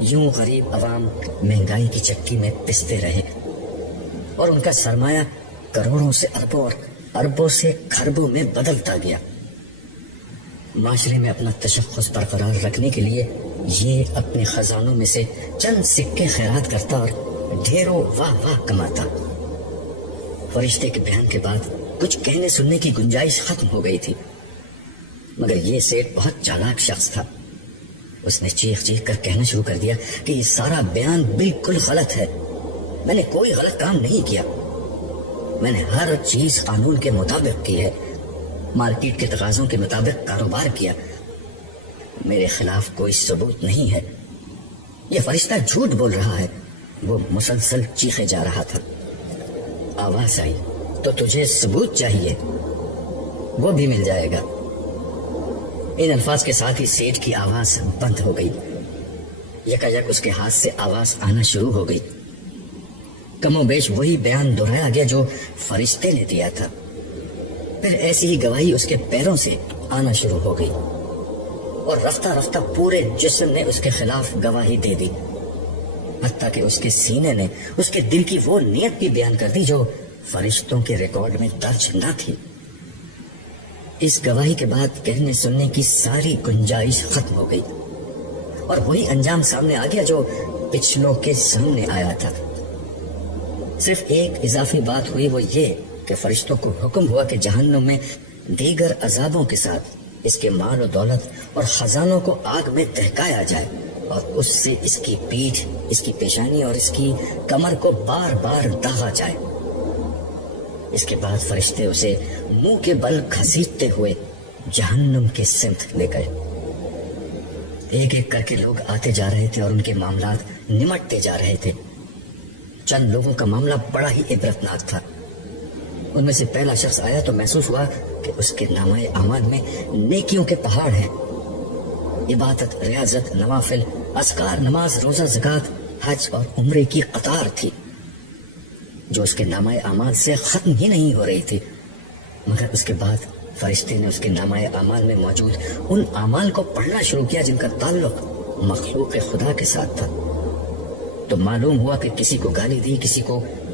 یوں غریب عوام مہنگائی کی چکی میں پستے رہے اور ان کا سرمایہ کروڑوں سے اربوں اور اربوں سے کھربوں میں بدلتا گیا۔ معاشرے میں اپنا تشخص برقرار رکھنے کے لیے یہ اپنے خزانوں میں سے چند سکے خیرات کرتا اور ڈھیروں واہ واہ کماتا۔ فرشتے کے بیان کے بعد کچھ کہنے سننے کی گنجائش ختم ہو گئی تھی، مگر یہ سیٹ بہت چالاک شخص تھا۔ اس نے چیخ چیخ کر کہنا شروع کر دیا کہ یہ سارا بیان بالکل غلط ہے، میں نے کوئی غلط کام نہیں کیا، میں نے ہر چیز قانون کے مطابق کی ہے، مارکیٹ کے تقاضوں کے مطابق کاروبار کیا، میرے خلاف کوئی ثبوت نہیں ہے، یہ فرشتہ جھوٹ بول رہا ہے۔ وہ مسلسل چیخے جا رہا تھا۔ آواز آئی، تو تجھے ثبوت چاہیے، وہ بھی مل جائے گا۔ ان الفاظ کے ساتھ ہی سیٹ کی آواز بند ہو گئی۔ یکایک اس کے ہاتھ سے آواز آنا شروع ہو گئی۔ کم و بیش وہی بیان دہرایا گیا جو فرشتے نے دیا تھا۔ پھر ایسی ہی گواہی اس کے پیروں سے آنا شروع ہو گئی اور رفتہ رفتہ پورے جسم نے اس کے خلاف گواہی دے دی، حتیٰ کہ اس کے سینے نے اس کے دل کی وہ نیت بھی بیان کر دی جو فرشتوں کے ریکارڈ میں درج نہ تھی۔ اس گواہی کے بعد کہنے سننے کی ساری گنجائش ختم ہو گئی اور وہی انجام سامنے آ گیا جو پچھلوں کے سامنے آیا تھا۔ صرف ایک اضافی بات ہوئی، وہ یہ کہ فرشتوں کو حکم ہوا کہ جہنم میں دیگر عذابوں کے ساتھ اس کے مال و دولت اور خزانوں کو آگ میں دہکایا جائے اور اس سے اس کی پیٹھ، اس کی پیشانی اور اس کی کمر کو بار بار داغا جائے۔ اس کے بعد فرشتے اسے منہ کے بل گھسیٹتے ہوئے جہنم کے سمت لے گئے۔ ایک ایک کر کے لوگ آتے جا رہے تھے اور ان کے معاملات نمٹتے جا رہے تھے۔ چند لوگوں کا معاملہ بڑا ہی عبرتناک تھا۔ ان میں سے پہلا شخص آیا تو محسوس ہوا کہ اس کے نامہ اعمال میں نیکیوں کے پہاڑ ہیں۔ عبادت، ریاضت، نوافل، اذکار، نماز، روزہ، زکوٰۃ، حج اور عمرے کی قطار تھی جو اس کے نامہ اعمال سے ختم ہی نہیں ہو رہی تھی۔ مگر اس کے بعد فرشتے نے اس کے نامہ اعمال میں موجود ان اعمال کو پڑھنا شروع کیا جن کا تعلق مخلوق خدا کے ساتھ تھا۔ تو معلوم ہوا کہ کسی کو گالی دی،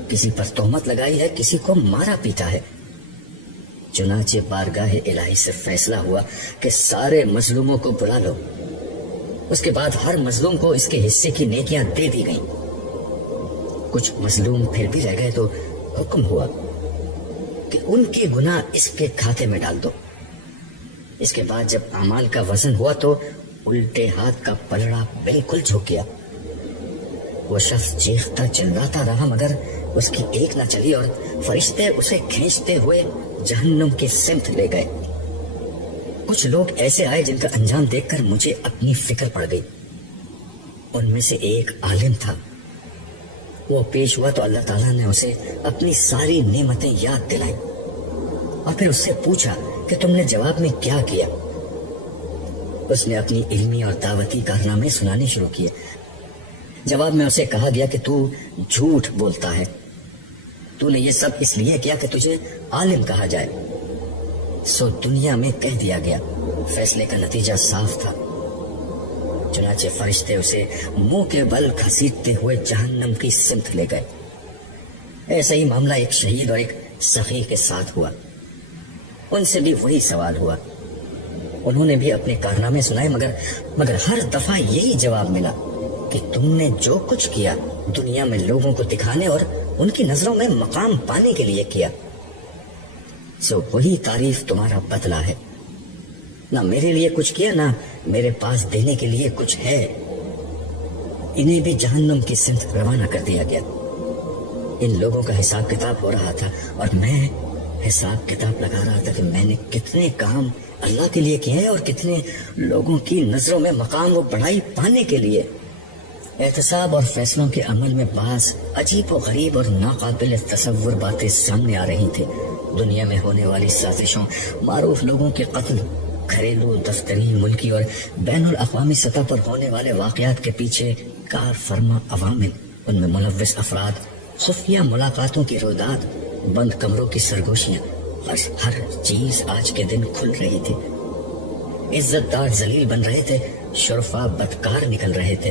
کسی پر تہمت لگائی ہے، کسی کو مارا پیٹا ہے۔ چنانچہ بارگاہ الہی سے فیصلہ ہوا کہ سارے مظلوموں کو بلا لو۔ اس کے بعد ہر مظلوم کو اس کے حصے کی نیکیاں دے دی گئیں۔ کچھ مظلوم پھر بھی رہ گئے تو حکم ہوا کہ ان کے گناہ اس کے کھاتے میں ڈال دو۔ اس کے بعد جب اعمال کا وزن ہوا تو الٹے ہاتھ کا پلڑا بالکل جھک گیا۔ وہ شخص چیختا چلاتا رہا مگر اس کی ایک نہ چلی اور فرشتے اسے کھینچتے ہوئے جہنم کے سمت لے گئے۔ کچھ لوگ ایسے آئے جن کا انجام دیکھ کر مجھے اپنی فکر پڑ گئی۔ ان میں سے ایک عالم تھا۔ وہ پیش ہوا تو اللہ تعالیٰ نے اسے اپنی ساری نعمتیں یاد دلائیں اور پھر اس سے پوچھا کہ تم نے جواب میں کیا کیا۔ اس نے اپنی علمی اور دعوتی کارنامے سنانے شروع کیے۔ جواب میں اسے کہا گیا کہ تو جھوٹ بولتا ہے، تو نے یہ سب اس لیے کیا کہ تجھے عالم کہا جائے۔ سو دنیا میں کہہ دیا گیا۔ فیصلے کا نتیجہ صاف تھا۔ چنانچہ فرشتے اسے منہ کے بل گھسیٹتے ہوئے جہنم کی سمت لے گئے۔ ایسا ہی معاملہ ایک شہید اور ایک سخی کے ساتھ ہوا۔ ان سے بھی وہی سوال ہوا۔ انہوں نے بھی اپنے کارنامے سنائے مگر ہر دفعہ یہی جواب ملا کہ تم نے جو کچھ کیا دنیا میں لوگوں کو دکھانے اور ان کی نظروں میں مقام پانے کے لیے کیا، سو وہی تعریف تمہارا بدلہ ہے۔ نہ میرے لیے کچھ کیا، نہ میرے پاس دینے کے لیے کچھ ہے۔ انہیں بھی جہنم کی سمت روانہ کر دیا گیا۔ ان لوگوں کا حساب کتاب ہو رہا تھا اور میں حساب کتاب لگا رہا تھا کہ میں نے کتنے کام اللہ کے لیے کیے ہیں اور کتنے لوگوں کی نظروں میں مقام و بڑائی پانے کے لیے۔ احتساب اور فیصلوں کے عمل میں بعض عجیب و غریب اور ناقابل تصور باتیں سامنے آ رہی تھیں۔ دنیا میں ہونے والی سازشوں، معروف لوگوں کے قتل، گھریلو، دفتری، ملکی اور بین الاقوامی سطح پر ہونے والے واقعات کے پیچھے کار فرما عوامل، ان میں ملوث افراد، خفیہ ملاقاتوں کی رویداد، بند کمروں کی سرگوشیاں، بس ہر چیز آج کے دن کھل رہی تھی۔ عزت دار ذلیل بن رہے تھے، شرفا بدکار نکل رہے تھے،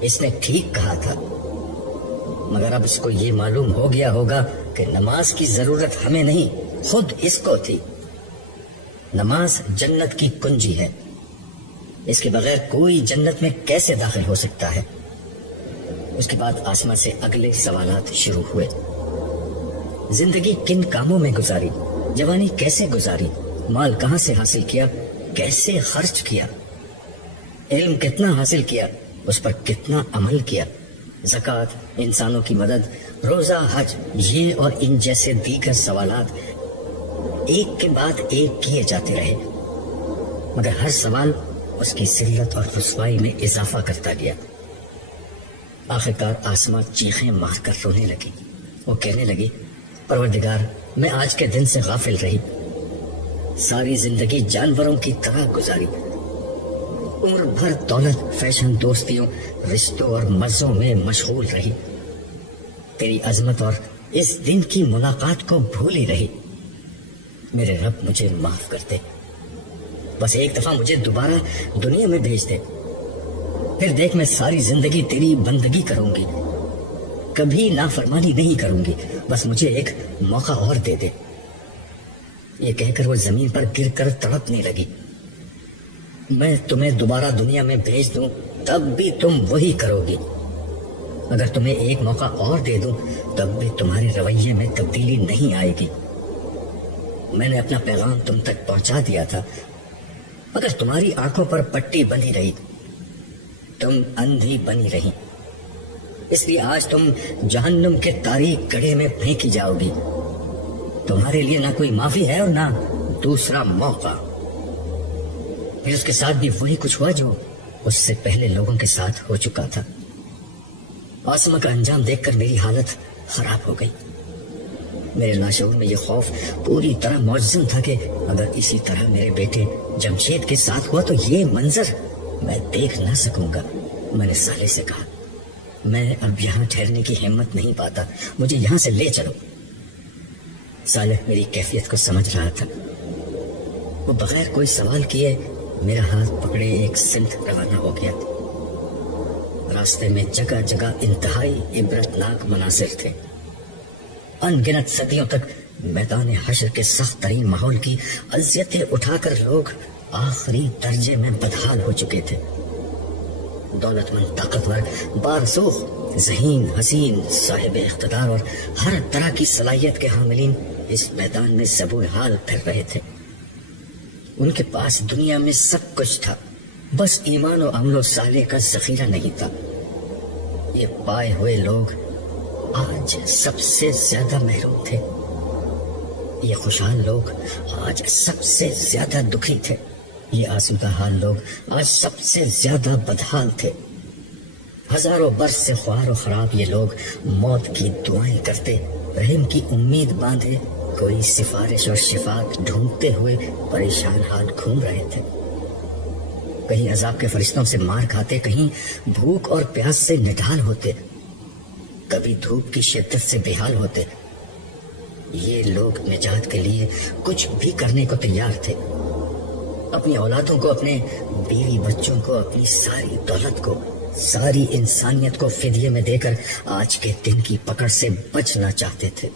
اس نے ٹھیک کہا تھا، مگر اب اس کو یہ معلوم ہو گیا ہوگا کہ نماز کی ضرورت ہمیں نہیں، خود اس کو تھی۔ نماز جنت کی کنجی ہے، اس کے بغیر کوئی جنت میں کیسے داخل ہو سکتا ہے؟ اس کے بعد آسما سے اگلے سوالات شروع ہوئے۔ زندگی کن کاموں میں گزاری، جوانی کیسے گزاری، مال کہاں سے حاصل کیا، کیسے خرچ کیا، علم کتنا حاصل کیا، اس پر کتنا عمل کیا، زکوٰۃ، انسانوں کی مدد، روزہ، حج، یہ اور ان جیسے دیگر سوالات ایک کے بعد ایک کیے جاتے رہے، مگر ہر سوال اس کی ذلت اور رسوائی میں اضافہ کرتا گیا۔ آخرکار آسما چیخیں مار کر رونے لگی۔ وہ کہنے لگی، پروردگار، میں آج کے دن سے غافل رہی، ساری زندگی جانوروں کی طرح گزاری، عمر بھر دولت، فیشن، دوستیوں، رشتوں اور مزوں میں مشغول رہی، تیری عظمت اور اس دن کی ملاقات کو بھولی رہی۔ میرے رب مجھے معاف کر دے، بس ایک دفعہ مجھے دوبارہ دنیا میں بھیج دے، پھر دیکھ میں ساری زندگی تیری بندگی کروں گی، کبھی نافرمانی نہیں کروں گی، بس مجھے ایک موقع اور دے دے۔ یہ کہہ کر وہ زمین پر گر کر تڑپنے لگی۔ میں تمہیں دوبارہ دنیا میں بھیج دوں تب بھی تم وہی کرو گی، اگر تمہیں ایک موقع اور دے دوں تب بھی تمہارے رویے میں تبدیلی نہیں آئے گی۔ میں نے اپنا پیغام تم تک پہنچا دیا تھا، مگر تمہاری آنکھوں پر پٹی بندھی رہی، تم اندھی بنی رہی، اس لیے آج تم جہنم کے تاریک گڑھے میں پھینکی جاؤ گی۔ تمہارے لیے نہ کوئی معافی ہے اور نہ دوسرا موقع۔ پھر اس کے ساتھ بھی وہی کچھ ہوا جو اس سے پہلے لوگوں کے ساتھ ہو چکا تھا۔ آسما کا انجام دیکھ کر میری حالت خراب ہو گئی۔ میرے لاشعور میں یہ خوف پوری طرح معجزم تھا کہ اگر اسی طرح میرے بیٹے جمشید کے ساتھ ہوا تو یہ منظر میں دیکھ نہ سکوں گا۔ میں نے صالح سے کہا، میں اب یہاں ٹھہرنے کی ہمت نہیں پاتا، مجھے یہاں سے لے چلو۔ صالح میری کیفیت کو سمجھ رہا تھا، وہ بغیر کوئی سوال کیے میرا ہاتھ پکڑے ایک سمت روانہ ہو گیا۔ راستے میں جگہ جگہ انتہائی عبرتناک مناظر تھے۔ ان گنت صدیوں تک میدان حشر کے سخت ترین ماحول کی اذیتیں اٹھا کر لوگ آخری درجے میں بدحال ہو چکے تھے۔ دولت مند، طاقتور، بارسوخ، ذہین، حسین، صاحب اقتدار اور ہر طرح کی صلاحیت کے حاملین اس میدان میں ضبوع حال پھر رہے تھے۔ ان کے پاس دنیا میں سب کچھ تھا، بس ایمان و عمل و صالح کا ذخیرہ نہیں تھا۔ یہ پائے ہوئے لوگ آج سب سے زیادہ محروم تھے، یہ خوشحال لوگ آج سب سے زیادہ دکھی تھے، یہ آسودہ حال لوگ آج سب سے زیادہ بدحال تھے۔ ہزاروں برس سے خوار و خراب یہ لوگ موت کی دعائیں کرتے، رحم کی امید باندھے، کوئی سفارش اور شفاعت ڈھونڈتے ہوئے پریشان حال گھوم رہے تھے۔ کہیں عذاب کے فرشتوں سے مار کھاتے، کہیں بھوک اور پیاس سے نڈھال ہوتے، کبھی دھوپ کی شدت سے بےحال ہوتے۔ یہ لوگ نجات کے لیے کچھ بھی کرنے کو تیار تھے، اپنی اولادوں کو، اپنے بیوی بچوں کو، اپنی ساری دولت کو، ساری انسانیت کو فدیے میں دے کر آج کے دن کی پکڑ سے بچنا چاہتے تھے،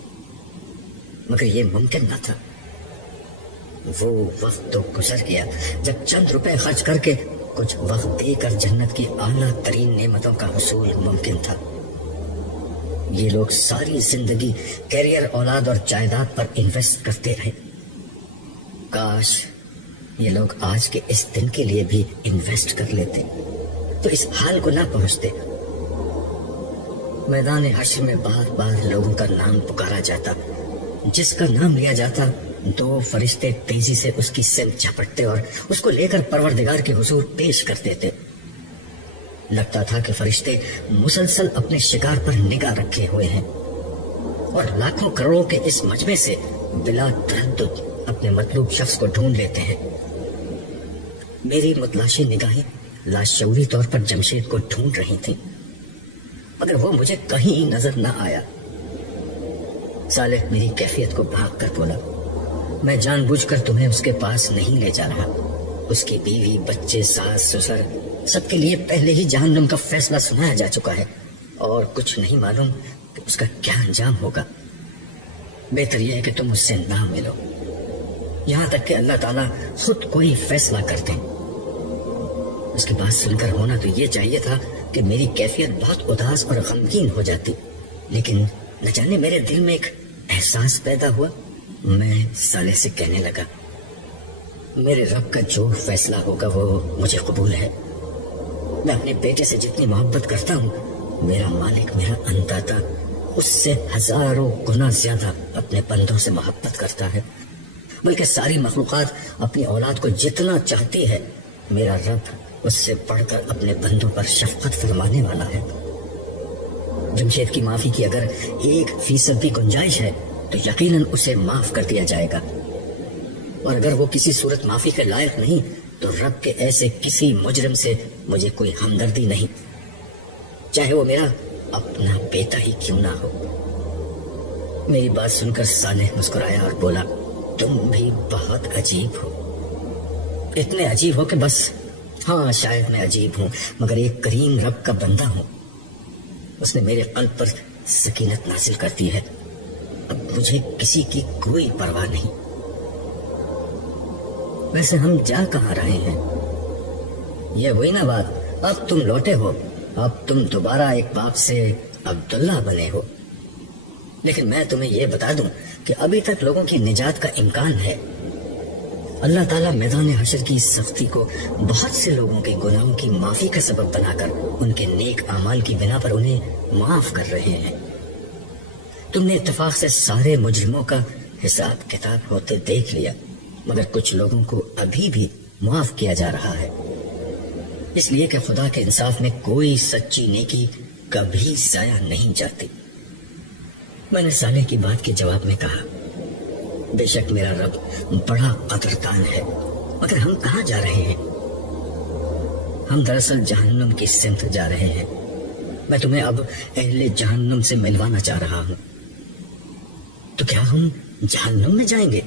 مگر یہ ممکن نہ تھا۔ وہ وقت تو گزر گیا جب چند روپے خرچ کر کے کچھ وقت دے کر جنت کی اعلیٰ ترین نعمتوں کا حصول ممکن تھا۔ یہ لوگ ساری زندگی کیریئر، اولاد اور جائیداد پر انویسٹ کرتے رہے۔ کاش یہ لوگ آج کے اس دن کے لیے بھی انویسٹ کر لیتے تو اس حال کو نہ پہنچتے۔ میدان حشر میں بار بار لوگوں کا نام پکارا جاتا، جس کا نام لیا جاتا دو فرشتے تیزی سے اس کی سمت جھپٹتے اور اس کو لے کر پروردگار کے حضور پیش کر دیتے۔ لگتا تھا کہ فرشتے مسلسل اپنے شکار پر نگاہ رکھے ہوئے ہیں اور لاکھوں کروڑوں کے اس مجمع سے بلا تردد اپنے مطلوب شخص کو ڈھونڈ لیتے ہیں۔ میری متلاشی نگاہیں لاشعوری طور پر جمشید کو ڈھونڈ رہی تھیں، مگر وہ مجھے کہیں نظر نہ آیا۔ صالح میری کیفیت کو بھاگ کر بولا، میں جان بوجھ کر تمہیں اس کے پاس نہیں لے جا رہا، اس کی بیوی، بچے، ساس، سسر، سب کے لیے پہلے ہی جہنم کا فیصلہ سنایا جا چکا ہے، اور کچھ نہیں معلوم کہ اس کا کیا انجام ہوگا۔ بہتر یہ ہے کہ تم اس سے نہ ملو، یہاں تک کہ اللہ تعالیٰ خود کوئی فیصلہ کر دیں۔ اس کی بات سن کر ہونا تو یہ چاہیے تھا کہ میری کیفیت بہت اداس اور غمگین ہو جاتی، لیکن نہ جانے میرے دل میں ایک احساس پیدا ہوا۔ میں صالح سے کہنے لگا، میرے رب کا جو فیصلہ ہوگا وہ مجھے قبول ہے۔ میں اپنے بیٹے سے جتنی محبت کرتا ہوں، میرا مالک، میرا انداتا اس سے ہزاروں گنا زیادہ اپنے بندوں سے محبت کرتا ہے، بلکہ ساری مخلوقات اپنی اولاد کو جتنا چاہتی ہے، میرا رب اس سے بڑھ کر اپنے بندوں پر شفقت فرمانے والا ہے۔ جمشید کی معافی کی اگر 1% بھی گنجائش ہے تو یقیناً اسے معاف کر دیا جائے گا، اور اگر وہ کسی صورت معافی کے لائق نہیں تو رب کے ایسے کسی مجرم سے مجھے کوئی ہمدردی نہیں، چاہے وہ میرا اپنا بیٹا ہی کیوں نہ ہو۔ میری بات سن کر صالح مسکرایا اور بولا، تم بھی بہت عجیب ہو، اتنے عجیب ہو کہ بس، ہاں شاید میں عجیب ہوں، مگر ایک کریم رب کا بندہ ہوں۔ اس نے میرے قلب پر سکینت نازل کر دی ہے، اب مجھے کسی کی کوئی پرواہ نہیں۔ ویسے ہم جا کہاں رہے ہیں؟ یہ وہی نا بات، اب تم لوٹے ہو، اب تم دوبارہ ایک باپ سے عبداللہ بنے ہو۔ لیکن میں تمہیں یہ بتا دوں کہ ابھی تک لوگوں کی نجات کا امکان ہے۔ اللہ تعالیٰ میدان حشر کی سختی کو بہت سے لوگوں کے گناہوں کی معافی کا سبب بنا کر ان کے نیک اعمال کی بنا پر انہیں معاف کر رہے ہیں۔ تم نے اتفاق سے سارے مجرموں کا حساب کتاب ہوتے دیکھ لیا، مگر کچھ لوگوں کو ابھی بھی معاف کیا جا رہا ہے، اس لیے کہ خدا کے انصاف میں کوئی سچی نیکی کبھی ضائع نہیں جاتی۔ میں نے صالح کی بات کے جواب میں کہا، بے شک میرا رب بڑا قدردان ہے، مگر ہم کہاں جا رہے ہیں؟ ہم دراصل جہنم کی سمت جا رہے ہیں۔ میں تمہیں اب اہل جہنم سے ملوانا چاہ رہا ہوں۔ تو کیا ہم جہنم میں جائیں گے؟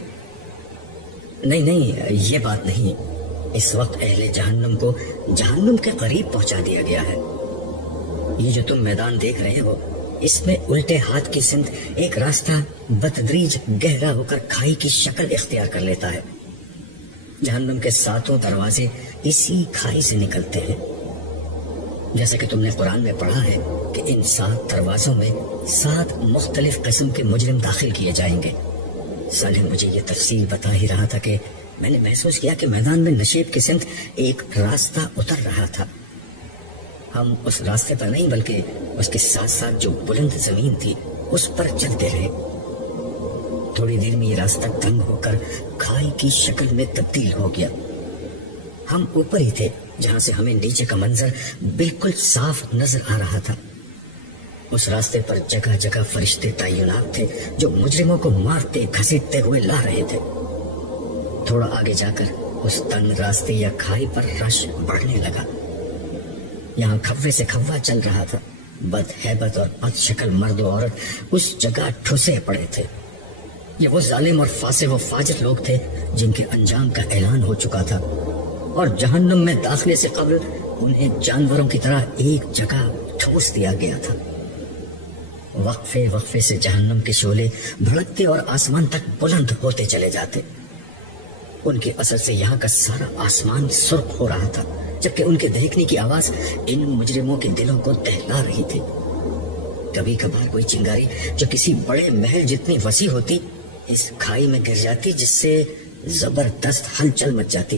نہیں، یہ بات نہیں، اس وقت اہل جہنم کو جہنم کے قریب پہنچا دیا گیا ہے۔ یہ جو تم میدان دیکھ رہے ہو، اس میں الٹے ہاتھ کی سمت ایک راستہ بتدریج گہرا ہو کر کھائی کی شکل اختیار کر لیتا ہے۔ جہنم کے 7 دروازے اسی کھائی سے نکلتے ہیں۔ جیسا کہ تم نے قرآن میں پڑھا ہے کہ ان 7 دروازوں میں 7 مختلف قسم کے مجرم داخل کیے جائیں گے۔ صالح مجھے یہ تفصیل بتا ہی رہا تھا کہ میں نے محسوس کیا کہ میدان میں نشیب کی سمت ایک راستہ اتر رہا تھا۔ ہم اس راستے پر نہیں بلکہ اس کے ساتھ ساتھ جو بلند زمین تھی اس پر چلتے رہے۔ تھوڑی دیر میں یہ راستہ تنگ ہو کر کھائی کی شکل میں تبدیل ہو گیا۔ ہم اوپر ہی تھے جہاں سے ہمیں نیچے کا منظر بالکل صاف نظر آ رہا تھا۔ اس راستے پر جگہ جگہ فرشتے تعینات تھے جو مجرموں کو مارتے گھسیٹتے ہوئے لا رہے تھے۔ تھوڑا آگے جا کر اس تنگ راستے یا کھائی پر رش بڑھنے لگا۔ یہاں کھوے سے کھوا چل رہا تھا۔ بد ہیبت اور بد شکل مرد و عورت اس جگہ ٹھسے پڑے تھے۔ یہ وہ ظالم اور فاسق و فاجر لوگ تھے جن کے انجام کا اعلان ہو چکا تھا، اور جہنم میں داخلے سے قبل انہیں جانوروں کی طرح ایک جگہ ٹھوس دیا گیا تھا۔ وقفے وقفے سے جہنم کے شعلے بھڑکتے اور آسمان تک بلند ہوتے چلے جاتے۔ ان کے اثر سے یہاں کا سارا آسمان سرخ ہو رہا تھا، جبکہ ان کے دہکنے کی آواز ان مجرموں کے دلوں کو دہلا رہی تھی۔ کبھی کبھار کوئی چنگاری جو کسی بڑے محل جتنی وسیع ہوتی اس کھائی میں گر جاتی، جس سے زبردست ہلچل مچ جاتی۔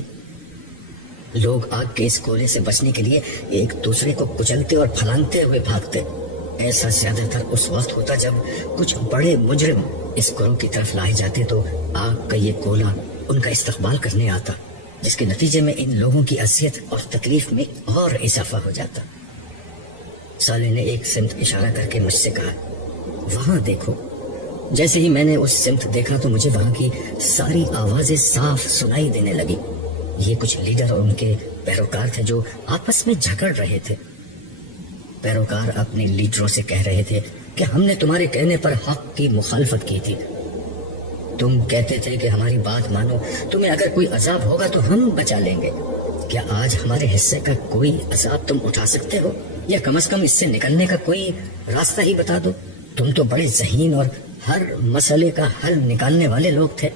لوگ آگ کے اس گولے سے بچنے کے لیے ایک دوسرے کو کچلتے اور پھلانگتے ہوئے بھاگتے۔ ایسا زیادہ تر اس وقت ہوتا جب کچھ بڑے مجرم اس گروہ کی طرف لائے جاتے تو آگ کا یہ گولا ان کا استقبال کرنے آتا، جس کے نتیجے میں ان لوگوں کی اذیت اور تکلیف میں اور اضافہ ہو جاتا۔ صالح نے ایک سمت اشارہ کر کے مجھ سے کہا، وہاں دیکھو۔ جیسے ہی میں نے اس سمت دیکھا تو مجھے وہاں کی ساری آوازیں صاف سنائی دینے لگی۔ یہ کچھ لیڈر اور ان کے پیروکار تھے جو آپس میں جھگڑ رہے تھے۔ پیروکار اپنے لیڈروں سے کہہ رہے تھے کہ ہم نے تمہارے کہنے پر حق کی مخالفت کی تھی، تم کہتے تھے کہ ہماری بات مانو، تمہیں اگر کوئی عذاب ہوگا تو ہم بچا لیں گے۔ کیا آج ہمارے حصے کا کوئی عذاب تم اٹھا سکتے ہو، یا کم از کم اس سے نکلنے کا کوئی راستہ ہی بتا دو؟ تم تو بڑے ذہین اور ہر مسئلے کا حل نکالنے والے لوگ تھے۔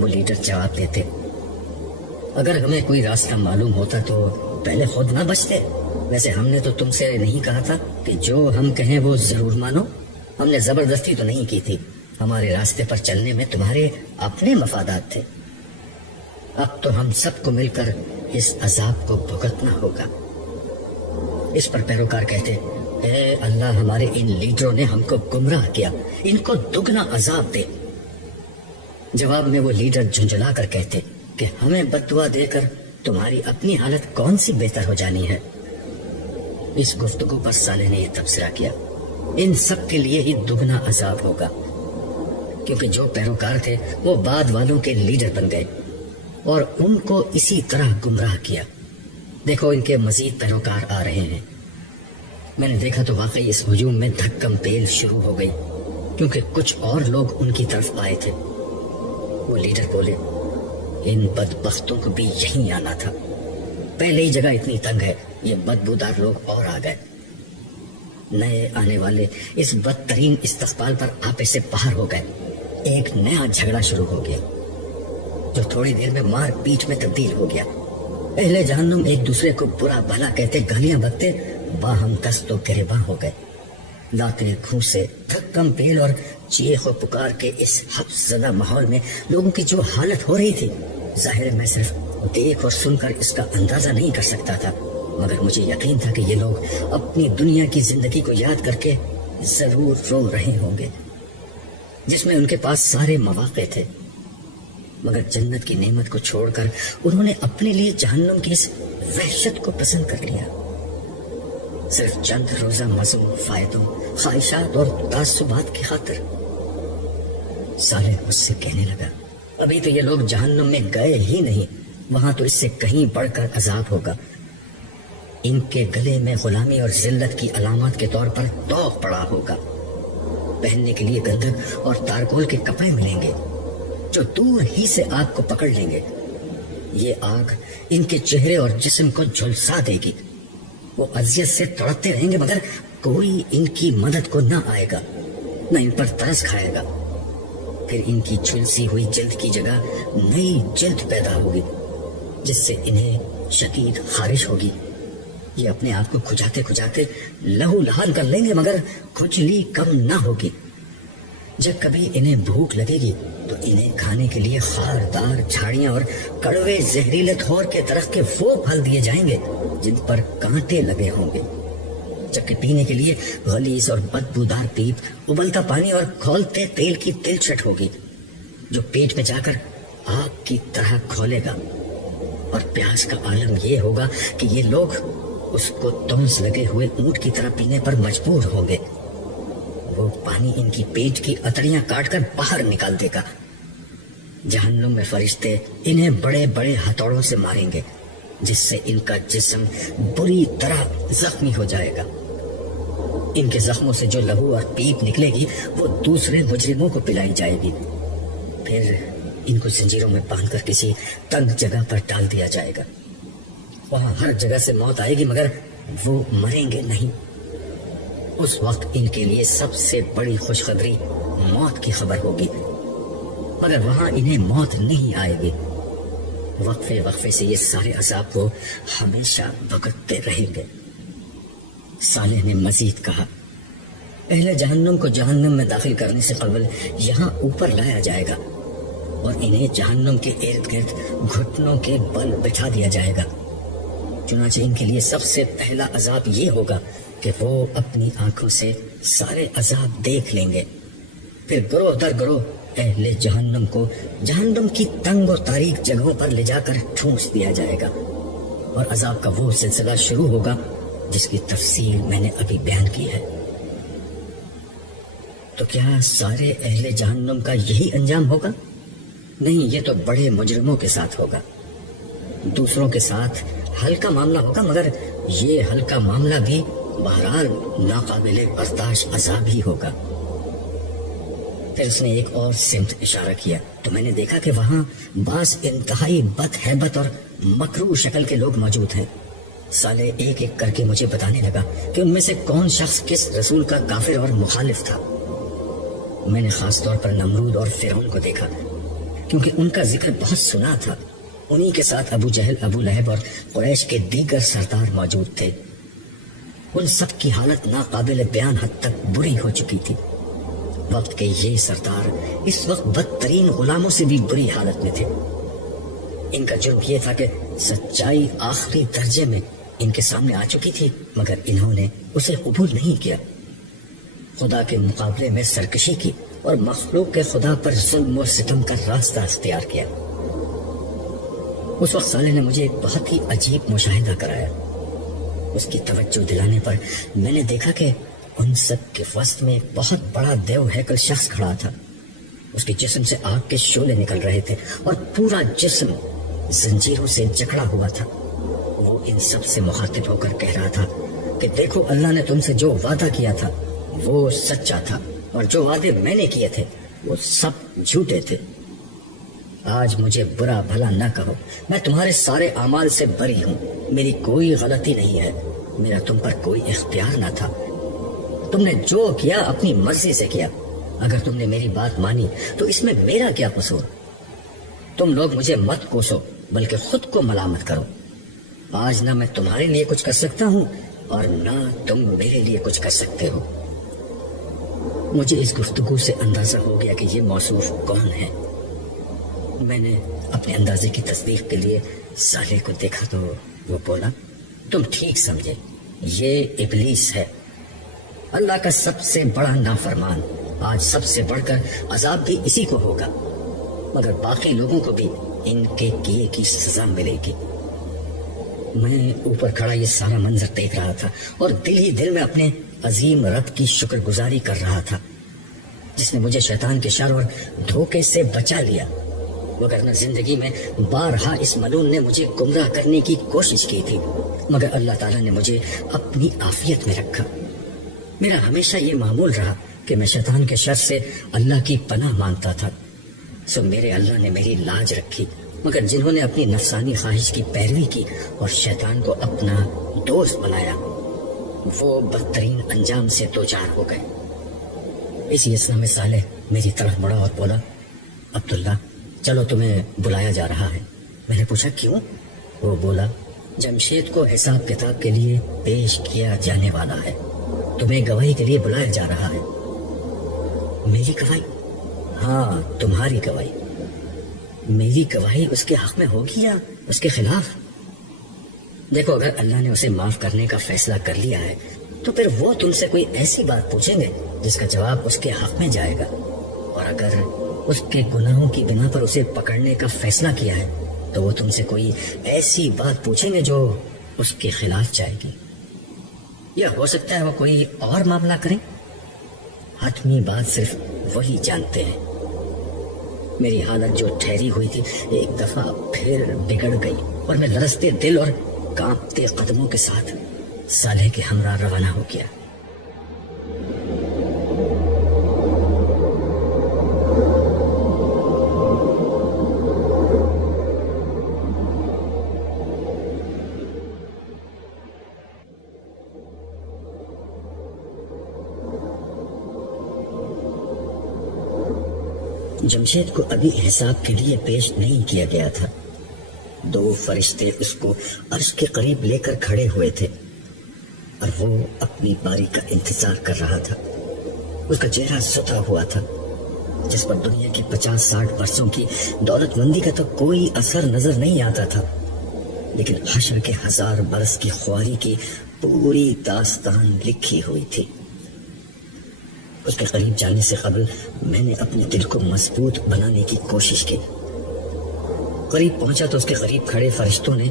وہ لیڈر جواب دیتے، اگر ہمیں کوئی راستہ معلوم ہوتا تو پہلے خود نہ بچتے۔ ویسے ہم نے تو تم سے نہیں کہا تھا کہ جو ہم کہیں وہ ضرور مانو۔ ہم نے زبردستی تو نہیں کی تھی، ہمارے راستے پر چلنے میں تمہارے اپنے مفادات تھے۔ اب تو ہم سب کو مل کر اس عذاب کو بھگتنا ہوگا۔ اس پر پیروکار کہتے، اے اللہ، ہمارے ان لیڈروں نے ہم کو گمراہ کیا، ان کو دگنا عذاب دے۔ جواب میں وہ لیڈر جھنجھلا کر کہتے کہ ہمیں بد دعا دے کر تمہاری اپنی حالت کون سی بہتر ہو جانی ہے۔ اس گفتگو پر صالح نے یہ تبصرہ کیا، ان سب کے لیے ہی دگنا عذاب ہوگا، کیونکہ جو پیروکار تھے وہ بعد والوں کے لیڈر بن گئے اور ان کو اسی طرح گمراہ کیا۔ دیکھو ان کے مزید پیروکار آ رہے ہیں۔ میں نے دیکھا تو واقعی اس ہجوم میں دھکم پیل شروع ہو گئی، کیونکہ کچھ اور لوگ ان کی طرف آئے تھے۔ وہ لیڈر بولے، ان بدبختوں کو بھی یہیں آنا تھا، پہلے ہی جگہ اتنی تنگ ہے، یہ بدبودار لوگ اور آ گئے۔ نئے آنے والے اس بدترین استقبال پر آپے سے باہر ہو گئے۔ ایک نیا جھگڑا شروع ہو گیا جو تھوڑی دیر میں مار پیٹ میں تبدیل ہو گیا۔ اہل جہنم ایک دوسرے کو برا بھلا کہتے، گالیاں بکتے، باہم دست و گریباں ہو گئے۔ لاتے گھوسے، دھکم پیل اور چیخ و پکار کے اس حبس زدہ ماحول میں لوگوں کی جو حالت ہو رہی تھی، ظاہر میں صرف دیکھ اور سن کر اس کا اندازہ نہیں کر سکتا تھا، مگر مجھے یقین تھا کہ یہ لوگ اپنی دنیا کی زندگی کو یاد کر کے ضرور رو رہے ہوں گے، جس میں ان کے پاس سارے مواقع تھے، مگر جنت کی نعمت کو چھوڑ کر انہوں نے اپنے لیے جہنم کی اس وحشت کو پسند کر لیا، صرف چند روزہ مزوں، فائدوں، خواہشات اور تعصبات کی خاطر۔ صالح مجھ سے کہنے لگا، ابھی تو یہ لوگ جہنم میں گئے ہی نہیں، وہاں تو اس سے کہیں بڑھ کر عذاب ہوگا۔ ان کے گلے میں غلامی اور ذلت کی علامات کے طور پر طوق پڑا ہوگا، پہننے کے لیے گندھک اور تارکول کے کپڑے ملیں گے جو دور ہی سے آگ کو پکڑ لیں گے۔ یہ آگ ان کے چہرے اور جسم کو جھلسا دے گی، وہ اذیت سے تڑپتے رہیں گے، مگر کوئی ان کی مدد کو نہ آئے گا، نہ ان پر ترس کھائے گا۔ پھر ان کی جھلسی ہوئی جلد کی جگہ نئی جلد پیدا ہوگی، جس سے انہیں شدید خارش ہوگی۔ یہ اپنے آپ کو کھجاتے کھجاتے لہو لہان کر لیں گے، مگر کھجلی کم نہ ہوگی۔ جب کبھی انہیں بھوک لگے گی تو انہیں کھانے کے لیے خاردار جھاڑیاں اور کڑوے زہریلے تھور کے درخت کے وہ پھل دیے جائیں گے جن پر کانٹے لگے ہوں گے، جبکہ پینے کے لیے غلیظ اور بدبودار پیپ، ابلتا پانی اور کھولتے تیل کی تلچھٹ ہوگی جو پیٹ میں جا کر آگ کی طرح کھولے گا۔ اور پیاس کا عالم یہ ہوگا کہ یہ لوگ اس کو تونس لگے ہوئے اونٹ کی طرح پینے پر مجبور ہوں گے۔ وہ پانی ان کی پیٹ کی اتڑیاں کاٹ کر باہر نکال دے گا۔ جہنم میں فرشتے انہیں بڑے بڑے ہتھوڑوں سے ماریں گے، جس سے ان کا جسم بری طرح زخمی ہو جائے گا۔ ان کے زخموں سے جو لہو اور پیپ نکلے گی وہ دوسرے مجرموں کو پلائی جائے گی۔ پھر ان کو زنجیروں میں باندھ کر کسی تنگ جگہ پر ڈال دیا جائے گا۔ وہاں ہر جگہ سے موت آئے گی، مگر وہ مریں گے نہیں۔ اس وقت ان کے لیے سب سے بڑی خوشخبری موت کی خبر ہوگی، مگر وہاں انہیں موت نہیں آئے گی۔ وقفے وقفے سے یہ سارے عذاب کو ہمیشہ بھگتتے رہیں گے۔ صالح نے مزید کہا، اہل جہنم کو جہنم میں داخل کرنے سے قبل یہاں اوپر لایا جائے گا اور انہیں جہنم کے ارد گرد گھٹنوں کے بل بٹھا دیا جائے گا۔ چنانچہ ان کے لیے سب سے پہلا عذاب یہ ہوگا کہ وہ اپنی آنکھوں سے سارے عذاب دیکھ لیں گے۔ پھر گروہ در گروہ اہل جہنم کو جہنم کی تنگ و تاریک جگہوں پر لے جا کر ٹھونس دیا جائے گا، اور عذاب کا وہ سلسلہ شروع ہوگا جس کی تفصیل میں نے ابھی بیان کی ہے۔ تو کیا سارے اہل جہنم کا یہی انجام ہوگا؟ نہیں، یہ تو بڑے مجرموں کے ساتھ ہوگا۔ دوسروں کے ساتھ ہلکا معاملہ ہوگا، مگر یہ ہلکا معاملہ بھی بہرحال ناقابل برداشت عذاب ہی ہوگا۔ پھر اس نے ایک اور سمت اشارہ کیا تو میں نے دیکھا کہ وہاں بعض انتہائی بد ہیبت اور مکروہ شکل کے لوگ موجود ہیں۔ صالح ایک ایک کر کے مجھے بتانے لگا کہ ان میں سے کون شخص کس رسول کا کافر اور مخالف تھا۔ میں نے خاص طور پر نمرود اور فرعون کو دیکھا کیونکہ ان کا ذکر بہت سنا تھا۔ انہی کے ساتھ ابو جہل، ابو لہب اور قریش کے دیگر سردار موجود تھے۔ ان سب کی حالت ناقابل بیان حد تک بری ہو چکی تھی۔ وقت کے یہ سردار اس وقت بدترین غلاموں سے بھی بری حالت میں تھے۔ ان کا جرم یہ تھا کہ سچائی آخری درجے میں ان کے سامنے آ چکی تھی، مگر انہوں نے اسے قبول نہیں کیا۔ خدا کے مقابلے میں سرکشی کی اور مخلوق کے خدا پر ظلم و ستم کا راستہ اختیار کیا۔ اس وقت صالح نے مجھے ایک بہت ہی عجیب مشاہدہ کرایا۔ اس کی توجہ دلانے پر میں نے دیکھا کہ ان سب کے وسط میں ایک بہت بڑا دیو ہیکل شخص کھڑا تھا۔ اس کے جسم سے آگ کے شعلے نکل رہے تھے اور پورا جسم زنجیروں سے جکڑا ہوا تھا۔ وہ ان سب سے مخاطب ہو کر کہہ رہا تھا کہ دیکھو، اللہ نے تم سے جو وعدہ کیا تھا وہ سچا تھا، اور جو وعدے میں نے کیے تھے وہ سب جھوٹے تھے۔ آج مجھے برا بھلا نہ کہو، میں تمہارے سارے اعمال سے بری ہوں، میری کوئی غلطی نہیں ہے، میرا تم پر کوئی اختیار نہ تھا، تم نے جو کیا اپنی مرضی سے کیا۔ اگر تم نے میری بات مانی تو اس میں میرا کیا قصور؟ تم لوگ مجھے مت کوسو بلکہ خود کو ملامت کرو۔ آج نہ میں تمہارے لیے کچھ کر سکتا ہوں اور نہ تم میرے لیے کچھ کر سکتے ہو۔ مجھے اس گفتگو سے اندازہ ہو گیا کہ یہ موصوف کون ہے۔ میں نے اپنے اندازے کی تصدیق کے لیے صالح کو دیکھا تو وہ بولا، تم ٹھیک سمجھے، یہ ابلیس ہے، اللہ کا سب سے بڑا نافرمان۔ آج سب سے بڑھ کر عذاب بھی اسی کو ہوگا، مگر باقی لوگوں کو بھی ان کے کیے کی سزا ملے گی۔ میں اوپر کھڑا یہ سارا منظر دیکھ رہا تھا اور دل ہی دل میں اپنے عظیم رب کی شکر گزاری کر رہا تھا جس نے مجھے شیطان کے شر اور دھوکے سے بچا لیا، وگرنہ زندگی میں بارہا اس ملعون نے مجھے گمراہ کرنے کی کوشش کی تھی، مگر اللہ تعالیٰ نے مجھے اپنی عافیت میں رکھا۔ میرا ہمیشہ یہ معمول رہا کہ میں شیطان کے شر سے اللہ کی پناہ مانگتا تھا، سو میرے اللہ نے میری لاج رکھی، مگر جنہوں نے اپنی نفسانی خواہش کی پیروی کی اور شیطان کو اپنا دوست بنایا وہ بدترین انجام سے دوچار ہو گئے۔ اسی اسنا میں صالح میری طرف مڑا اور بولا، عبداللہ چلو تمہیں بلایا جا رہا ہے۔ میں نے پوچھا کیوں؟ وہ بولا، جمشید کو حساب کتاب کے لیے پیش کیا جانے والا ہے، تمہیں گواہی کے لیے بلایا جا رہا ہے۔ میری گواہی؟ ہاں، تمہاری گواہی۔ میری گواہی اس کے حق میں ہوگی یا اس کے خلاف؟ دیکھو، اگر اللہ نے اسے معاف کرنے کا فیصلہ کر لیا ہے تو پھر وہ تم سے کوئی ایسی بات پوچھیں گے جس کا جواب اس کے حق میں جائے گا، اور اگر اس کے گناہوں کی بنا پر اسے پکڑنے کا فیصلہ کیا ہے تو وہ تم سے کوئی ایسی بات پوچھیں گے جو اس کے خلاف جائے گی، یا ہو سکتا ہے وہ کوئی اور معاملہ کریں۔ حتمی بات صرف وہی جانتے ہیں۔ میری حالت جو ٹھہری ہوئی تھی ایک دفعہ پھر بگڑ گئی اور میں لرزتے دل اور کانپتے قدموں کے ساتھ صالح کے ہمراہ روانہ ہو گیا۔ جمشید کو ابھی حساب کے لیے پیش نہیں کیا گیا تھا۔ دو فرشتے اس کو عرش کے قریب لے کر کھڑے ہوئے تھے اور وہ اپنی باری کا انتظار کر رہا تھا۔ اس کا چہرہ ستا ہوا تھا جس پر دنیا کی 50-60 برسوں کی دولت مندی کا تو کوئی اثر نظر نہیں آتا تھا، لیکن حشر کے 1000 برس کی خواری کی پوری داستان لکھی ہوئی تھی۔ اس کے قریب جانے سے قبل میں نے اپنے دل کو مضبوط بنانے کی کوشش کی۔ قریب پہنچا تو اس کے قریب کھڑے فرشتوں نے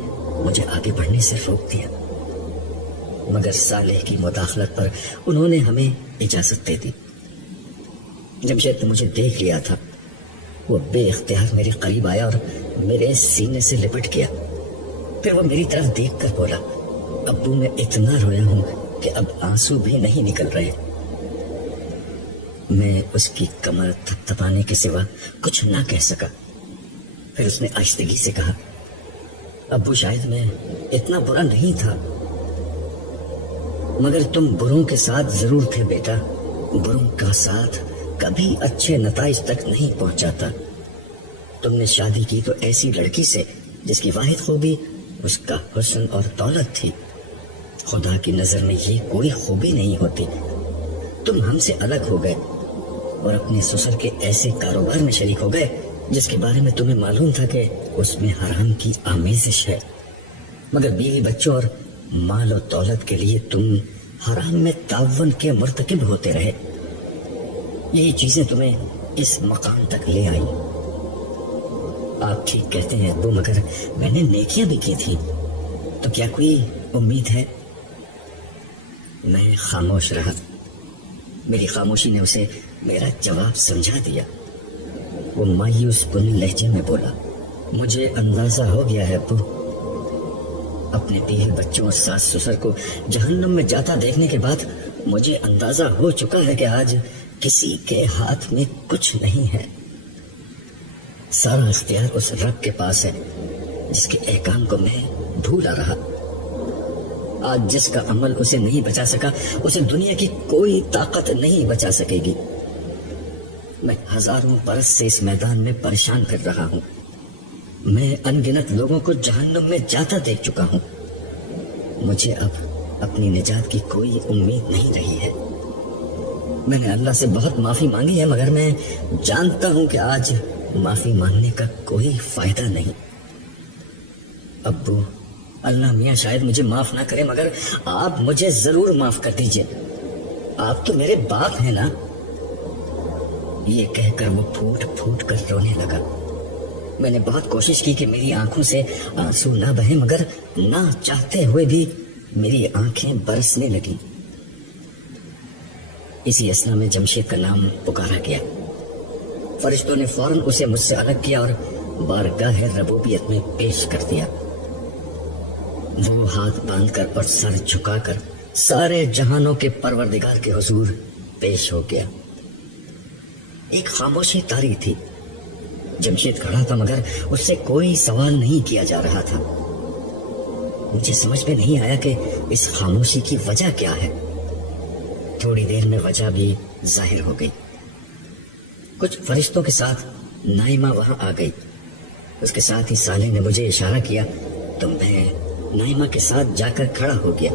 مجھے آگے بڑھنے سے روک دیا، مگر صالح کی مداخلت پر انہوں نے ہمیں اجازت دے دی۔ جمشید نے مجھے دیکھ لیا تھا، وہ بے اختیار میرے قریب آیا اور میرے سینے سے لپٹ گیا۔ پھر وہ میری طرف دیکھ کر بولا، ابو میں اتنا رویا ہوں کہ اب آنسو بھی نہیں نکل رہے۔ میں اس کی کمر تھپتھپانے کے سوا کچھ نہ کہہ سکا۔ پھر اس نے آہستگی سے کہا، ابو شاید میں اتنا برا نہیں تھا، مگر تم بروں کے ساتھ ضرور تھے بیٹا۔ بروں کا ساتھ کبھی اچھے نتائج تک نہیں پہنچاتا۔ تم نے شادی کی تو ایسی لڑکی سے جس کی واحد خوبی اس کا حسن اور دولت تھی۔ خدا کی نظر میں یہ کوئی خوبی نہیں ہوتی۔ تم ہم سے الگ ہو گئے اور اپنے سسر کے ایسے کاروبار میں شریک ہو گئے جس کے بارے میں تمہیں معلوم تھا کہ اس میں حرام کی آمیزش ہے، مگر بیوی بچوں اور مال و دولت کے لیے تم حرام میں تعاون کے مرتکب ہوتے رہے۔ یہی چیزیں تمہیں اس مقام تک لے آئیں۔ آپ ٹھیک کہتے ہیں ابو، مگر میں نے نیکیاں بھی کی تھی، تو کیا کوئی امید ہے؟ میں خاموش رہا۔ میری خاموشی نے اسے میرا جواب سمجھا دیا۔ وہ مایوس کن لہجے میں بولا، مجھے اندازہ ہو گیا ہے ابو۔ اپنے بیوی بچوں اور ساس سسر کو جہنم میں جاتا دیکھنے کے بعد مجھے اندازہ ہو چکا ہے کہ آج کسی کے ہاتھ میں کچھ نہیں ہے۔ سارا اختیار اس رب کے پاس ہے جس کے احکام کو میں بھولا رہا۔ آج جس کا عمل اسے نہیں بچا سکا، اسے دنیا کی کوئی طاقت نہیں بچا سکے گی۔ میں ہزاروں برس سے اس میدان میں پریشان کر رہا ہوں۔ میں ان گنت لوگوں کو جہنم میں جاتا دیکھ چکا ہوں۔ مجھے اب اپنی نجات کی کوئی امید نہیں رہی ہے۔ میں نے اللہ سے بہت معافی مانگی ہے، مگر میں جانتا ہوں کہ آج معافی مانگنے کا کوئی فائدہ نہیں۔ ابو، اللہ میاں شاید مجھے معاف نہ کرے، مگر آپ مجھے ضرور معاف کر دیجئے۔ آپ تو میرے باپ ہیں نا۔ یہ کہہ کر وہ پھوٹ پھوٹ کر رونے لگا۔ میں نے بہت کوشش کی کہ میری آنکھوں سے آنسو نہ بہیں، مگر نہ چاہتے ہوئے بھی میری آنکھیں برسنے لگیں۔ اسی اثنا میں جمشید کا نام پکارا گیا۔ فرشتوں نے فوراً اسے مجھ سے الگ کیا اور بارگاہ ربوبیت میں پیش کر دیا۔ وہ ہاتھ باندھ کر اور سر جھکا کر سارے جہانوں کے پروردگار کے حضور پیش ہو گیا۔ ایک خاموشی طاری تھی۔ جمشید کھڑا تھا، مگر اس سے کوئی سوال نہیں کیا جا رہا تھا۔ مجھے سمجھ میں نہیں آیا کہ اس خاموشی کی وجہ کیا ہے۔ تھوڑی دیر میں وجہ بھی ظاہر ہو گئی۔ کچھ فرشتوں کے ساتھ نائمہ وہاں آ گئی۔ اس کے ساتھ ہی صالح نے مجھے اشارہ کیا تو میں نائمہ کے ساتھ جا کر کھڑا ہو گیا۔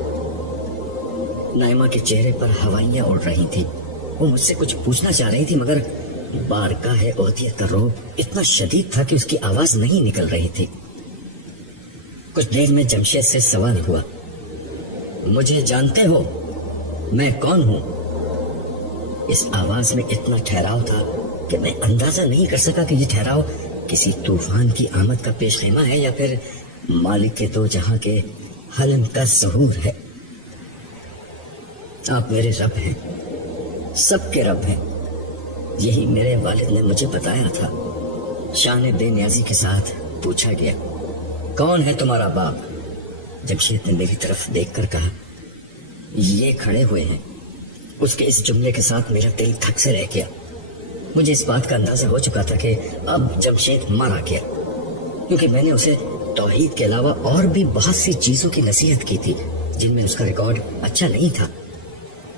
نائمہ کے چہرے پر ہوائیاں اڑ رہی تھی۔ وہ مجھ سے کچھ پوچھنا چاہ رہی تھی، مگر بارگاہ اودیت کا رعب اتنا شدید تھا کہ اس کی آواز نہیں نکل رہی تھی۔ کچھ دیر میں جمشید سے سوال ہوا، مجھے جانتے ہو میں کون ہوں؟ اس آواز میں اتنا ٹھہراؤ تھا کہ میں اندازہ نہیں کر سکا کہ یہ ٹھہراؤ کسی طوفان کی آمد کا پیش خیمہ ہے یا پھر مالک کے دو جہاں کے حلم کا ظہور ہے۔ آپ میرے رب ہیں، سب کے رب ہیں، یہی میرے والد نے مجھے بتایا تھا۔ شان بے نیازی کے ساتھ پوچھا گیا، کون ہے تمہارا باپ؟ جمشید نے میری طرف دیکھ کر کہا، یہ کھڑے ہوئے ہیں۔ اس کے اس جملے کے ساتھ میرا دل دھک سے رہ گیا۔ مجھے اس بات کا اندازہ ہو چکا تھا کہ اب جمشید مارا گیا، کیونکہ میں نے اسے توحید کے علاوہ اور بھی بہت سی چیزوں کی نصیحت کی تھی جن میں اس کا ریکارڈ اچھا نہیں تھا۔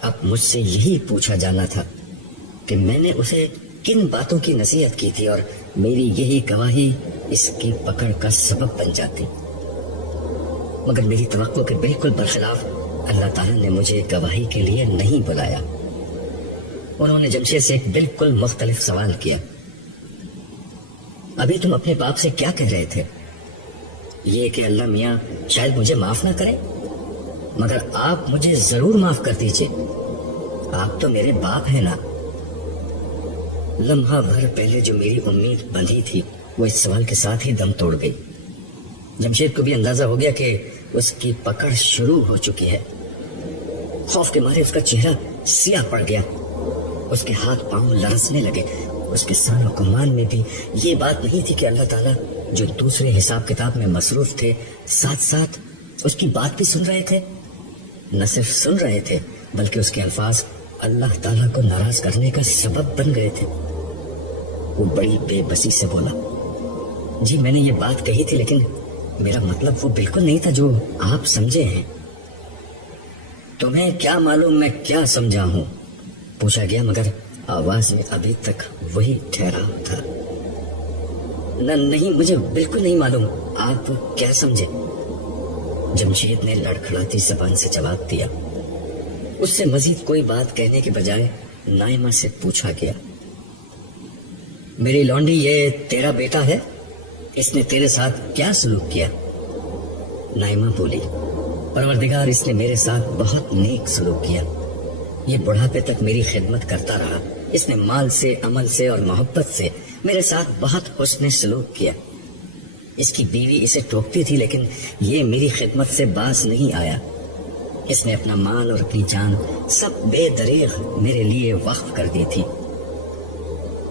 اب مجھ سے یہی پوچھا جانا تھا کہ میں نے اسے کن باتوں کی نصیحت کی تھی، اور میری یہی گواہی اس کی پکڑ کا سبب بن جاتی۔ مگر میری توقع کے بالکل برخلاف اللہ تعالیٰ نے مجھے گواہی کے لیے نہیں بلایا۔ انہوں نے جمشید سے ایک بالکل مختلف سوال کیا، ابھی تم اپنے باپ سے کیا کہہ رہے تھے؟ یہ کہ اللہ میاں شاید مجھے معاف نہ کرے، مگر آپ مجھے ضرور معاف کر دیجئے، آپ تو میرے باپ ہیں نا۔ لمحہ بھر پہلے جو میری امید بندھی تھی وہ اس سوال کے ساتھ ہی دم توڑ گئی۔ جمشید کو بھی اندازہ ہو گیا کہ اس کی پکڑ شروع ہو چکی ہے۔ خوف کے مارے اس کا چہرہ سیاہ پڑ گیا، اس کے ہاتھ پاؤں لرزنے لگے۔ اس کے سان و گمان میں بھی یہ بات نہیں تھی کہ اللہ تعالیٰ جو دوسرے حساب کتاب میں مصروف تھے ساتھ ساتھ اس کی بات بھی سن رہے تھے۔ نہ صرف سن رہے تھے بلکہ اس کے الفاظ اللہ تعالیٰ کو ناراض کرنے کا سبب بن گئے تھے۔ وہ بڑی بے بسی سے بولا، جی میں نے یہ بات کہی تھی، لیکن میرا مطلب وہ بالکل نہیں تھا جو آپ سمجھے ہیں۔ تمہیں کیا معلوم میں کیا سمجھا ہوں، پوچھا گیا، مگر آواز میں ابھی تک وہی ٹھہراؤ تھا۔ نہیں، مجھے بالکل نہیں معلوم، آپ کیا سمجھے؟ جمشید نے لڑکھڑاتی زبان سے جواب دیا۔ اس سے مزید کوئی بات کہنے کے بجائے نائمہ سے پوچھا گیا، میری لونڈی، یہ تیرا بیٹا ہے؟ اس نے تیرے ساتھ کیا سلوک کیا؟ نائمہ بولی، پروردگار، اس نے میرے ساتھ بہت نیک سلوک کیا۔ یہ بڑھاپے تک میری خدمت کرتا رہا۔ اس نے مال سے، عمل سے اور محبت سے میرے ساتھ بہت حسن سلوک کیا۔ اس کی بیوی اسے ٹوکتی تھی، لیکن یہ میری خدمت سے باز نہیں آیا۔ اس نے اپنا مال اور اپنی جان سب بے دریغ میرے لیے وقف کر دی تھی۔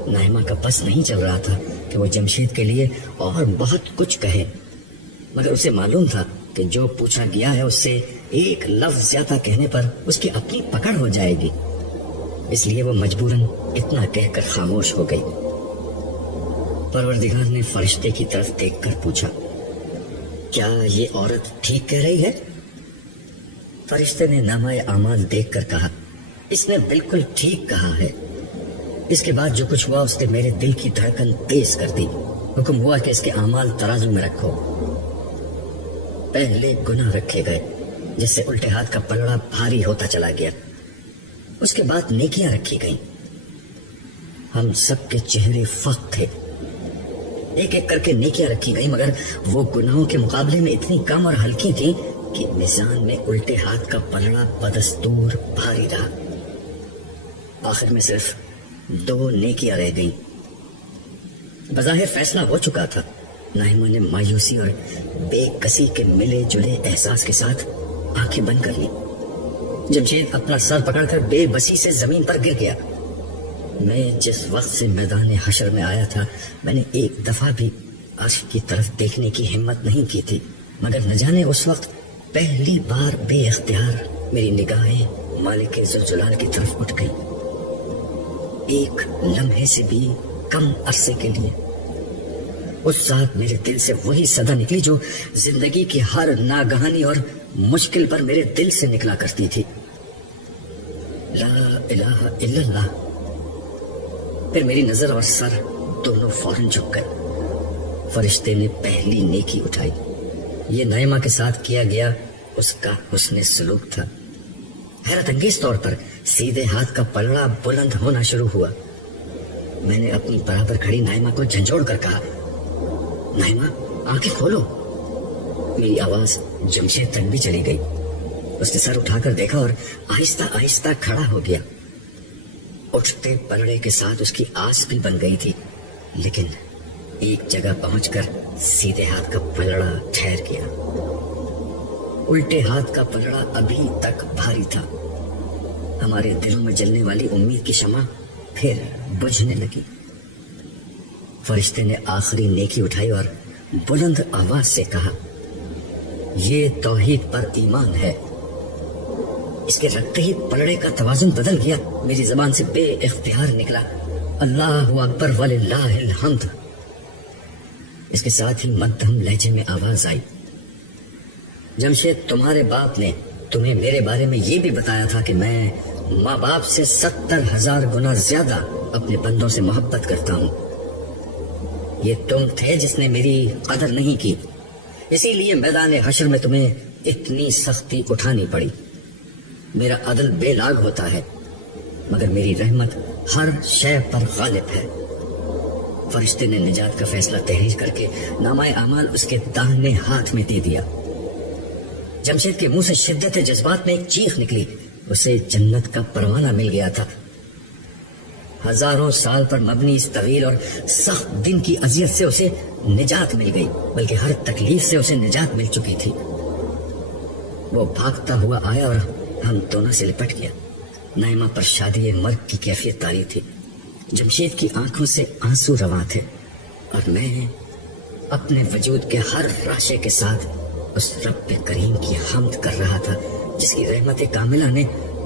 نائمہ کا بس نہیں چل رہا تھا کہ وہ جمشید کے لیے اور بہت کچھ کہے، مگر اسے معلوم تھا کہ جو پوچھا گیا ہے اس سے ایک لفظ زیادہ کہنے پر اس کی اپنی پکڑ ہو جائے گی، اس لیے وہ مجبوراً اتنا کہہ کر خاموش ہو گئی۔ پروردگار نے فرشتے کی طرف دیکھ کر پوچھا، کیا یہ عورت ٹھیک کہہ رہی ہے؟ فرشتے نے نامہ اعمال دیکھ کر کہا، اس نے بالکل ٹھیک کہا ہے۔ اس کے بعد جو کچھ ہوا اس نے میرے دل کی دھڑکن تیز کر دی۔ حکم ہوا کہ اس کے اعمال ترازو میں رکھو۔ پہلے گناہ رکھے گئے، جس سے الٹے ہاتھ کا پلڑا بھاری ہوتا چلا گیا۔ اس کے بعد نیکیاں رکھی گئیں۔ ہم سب کے چہرے فخر تھے۔ ایک ایک کر کے نیکیاں رکھی گئیں، مگر وہ گناہوں کے مقابلے میں اتنی کم اور ہلکی تھیں کہ میزان میں الٹے ہاتھ کا پلڑا بدستور بھاری رہا۔ آخر میں صرف 2 نیکیاں رہ گئیں۔ بظاہر فیصلہ ہو چکا تھا۔ نائمہ نے مایوسی اور بے کسی کے ملے جلے احساس کے ساتھ آنکھیں بند کر لی۔ جمشید اپنا سر پکڑ کر بے بسی سے زمین پر گر گیا۔ میں جس وقت سے میدان حشر میں آیا تھا، میں نے ایک دفعہ بھی عرش کی طرف دیکھنے کی ہمت نہیں کی تھی، مگر نہ جانے اس وقت پہلی بار بے اختیار میری نگاہیں مالک ذوالجلال کی طرف اٹھ گئی۔ ایک لمحے سے بھی کم عرصے کے لیے اس ساتھ میرے دل سے وہی صدا نکلی جو زندگی کی ہر ناگہانی اور مشکل پر میرے دل سے نکلا کرتی تھی، لا الہ الا اللہ۔ پھر میری نظر اور سر دونوں فوراً جھک گئے۔ فرشتے نے پہلی نیکی اٹھائی۔ یہ نائمہ کے ساتھ کیا گیا اس کا حسن سلوک تھا۔ حیرت انگیز طور پر سیدھے ہاتھ کا پلڑا بلند ہونا شروع ہوا۔ میں نے اپنی برابر کھڑی نائمہ کو جھنجھوڑ کر کہا، نائمہ آنکھیں کھولو۔ میری آواز جمشید تک بھی چلی گئی۔ اس نے سر اٹھا کر دیکھا اور آہستہ آہستہ کھڑا ہو گیا۔ اٹھتے پلڑے کے ساتھ اس کی آس بھی بن گئی تھی، لیکن ایک جگہ پہنچ کر سیدھے ہاتھ کا پلڑا ٹھہر گیا۔ الٹے ہاتھ کا پلڑا ابھی تک بھاری تھا۔ ہمارے دلوں میں جلنے والی امید کی شمع پھر بجھنے لگی۔ فرشتے نے آخری نیکی اٹھائی اور بلند آواز سے کہا، یہ توحید پر ایمان ہے۔ اس کے رکھتے ہی پلڑے کا توازن بدل گیا۔ میری زبان سے بے اختیار نکلا، اللہ اکبر وللہ الحمد۔ اس کے ساتھ ہی مدھم لہجے میں آواز آئی، جمشید، تمہارے باپ نے تمہیں میرے بارے میں یہ بھی بتایا تھا کہ میں ماں باپ سے 70,000 گنا زیادہ اپنے بندوں سے محبت کرتا ہوں۔ یہ تم تھے جس نے میری قدر نہیں کی، اسی لیے میدان حشر میں تمہیں اتنی سختی اٹھانی پڑی۔ میرا عدل بے لاگ ہوتا ہے، مگر میری رحمت ہر شے پر غالب ہے۔ فرشتے نے نجات کا فیصلہ تحریر کر کے نامہ اعمال اس کے داہنے ہاتھ میں دے دیا۔ جمشید کے منہ سے شدت جذبات میں ایک چیخ نکلی۔ اسے جنت کا پروانہ مل گیا تھا۔ ہزاروں سال پر مبنی اس طویل اور سخت دن کی اذیت سے اسے نجات مل گئی، بلکہ ہر تکلیف سے اسے نجات مل چکی تھی۔ وہ بھاگتا ہوا آیا اور ہم دونوں سے لپٹ گیا۔ نائمہ پر شادی مرگ کی کیفیت طاری تھی۔ جمشید کی آنکھوں سے آنسو رواں تھے، اور میں اپنے وجود کے ہر راشے کے ساتھ اس رب کریم کی حمد کر رہا تھا جس کی رحمت کاملہ نے